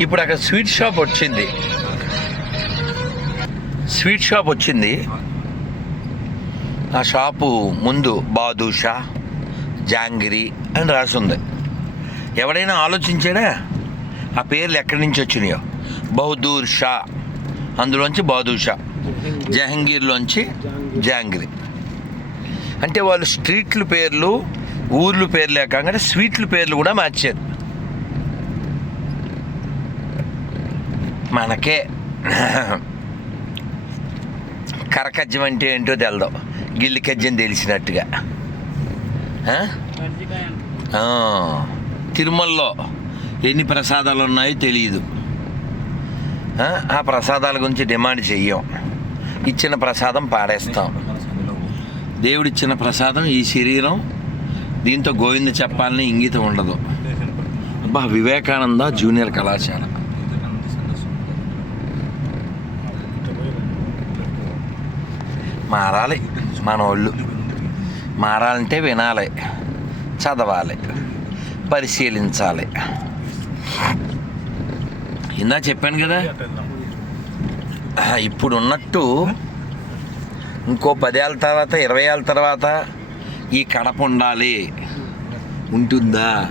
ఇప్పుడు అక్కడ sweet shop వచ్చింది. స్వీట్ షాప్ వచ్చింది. ఆ షాపు ముందు బాదుషా జాంగిరి అని రాసింది. ఎవడైనా ఆలోచించాడా ఆ పేర్లు ఎక్కడి నుంచి వచ్చినాయో? బహదూర్ షా. అందులోంచి బాదుషా. జహంగీర్లోంచి జాంగిరి. అంటే వాళ్ళు స్ట్రీట్ల పేర్లు ఊర్లు పేర్లే కాకుండా స్వీట్ల పేర్లు కూడా మార్చారు మనకే కరకజ్జం అంటే ఏంటో తెలదు. గిల్లి కజ్జం తెలిసినట్టుగా. తిరుమలలో ఎన్ని ప్రసాదాలు ఉన్నాయో తెలియదు ఆ, ఆ ప్రసాదాల గురించి డిమాండ్ చెయ్యం. ఇచ్చిన ప్రసాదం పాడేస్తాం. దేవుడిచ్చిన ప్రసాదం ఈ శరీరం దీంతో గోవింద చెప్పాలని ఇంగితం ఉండదు. అబ్బా వివేకానంద జూనియర్ కళాశాల. మారాలి. మన వాళ్ళు మారాలంటే వినాలి. చదవాలి. పరిశీలించాలి. ఇందా చెప్పాను కదా? ఇప్పుడు ఉన్నట్టు ఇంకో పదేళ్ళ తర్వాత ఇరవై ఏళ్ళ తర్వాత ఈ కడప ఉండాలి. ఉంటుందా?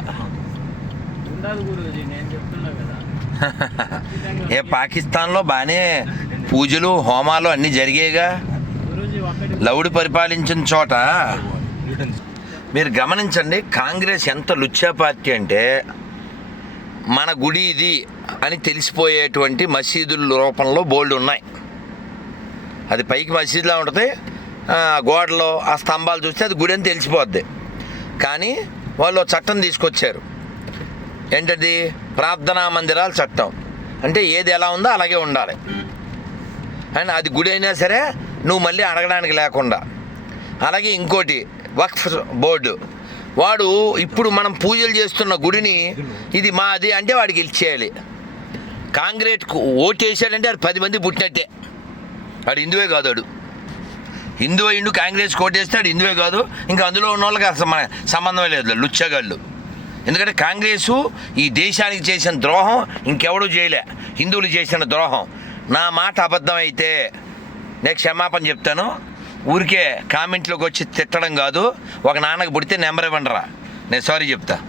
ఏ పాకిస్తాన్లో బాగానే పూజలు హోమాలు అన్నీ జరిగేగా? లౌడ్ లవుడు పరిపాలించిన చోట మీరు గమనించండి కాంగ్రెస్ ఎంత లుచ్చా పార్టీ అంటే మన గుడి ఇది అని తెలిసిపోయేటువంటి మసీదుల రూపంలో బోల్డ్ ఉన్నాయి. అది పైకి మసీదులా ఉంటుంది ఆ, గోడలో ఆ స్తంభాలు చూస్తే అది గుడి అని తెలిసిపోద్ది. కానీ వాళ్ళు చట్టం తీసుకొచ్చారు. ఏంటది? ప్రార్థనా మందిరాల చట్టం. అంటే ఏది ఎలా ఉందో అలాగే ఉండాలి. అండ్ అది గుడి అయినా సరే నువ్వు మళ్ళీ అడగడానికి లేకుండా. అలాగే ఇంకోటి వక్ఫ్ బోర్డు. వాడు ఇప్పుడు మనం పూజలు చేస్తున్న గుడిని ఇది మాది అంటే వాడికి ఇచ్చేయాలి కాంగ్రెస్కు ఓటేసాడంటే అది పది మంది పుట్టినట్టే. వాడు హిందువే కాదు వాడు. హిందూ అయిండు కాంగ్రెస్ కోటేస్తే వాడు హిందువే కాదు. ఇంకా అందులో ఉన్న వాళ్ళకి అసలు సంబంధం లేదు లుచ్చగాళ్ళు. ఎందుకంటే కాంగ్రెసు ఈ దేశానికి చేసిన ద్రోహం ఇంకెవడూ చేయలే. హిందువులు చేసిన ద్రోహం. నా మాట అబద్ధం అయితే నేను క్షమాపణ చెప్తాను. ఊరికే కామెంట్లోకి వచ్చి తిట్టడం కాదు. ఒక నాన్నకు పుడితే నెంబర్ ఇవ్వండిరా. నేను సారీ చెప్తా.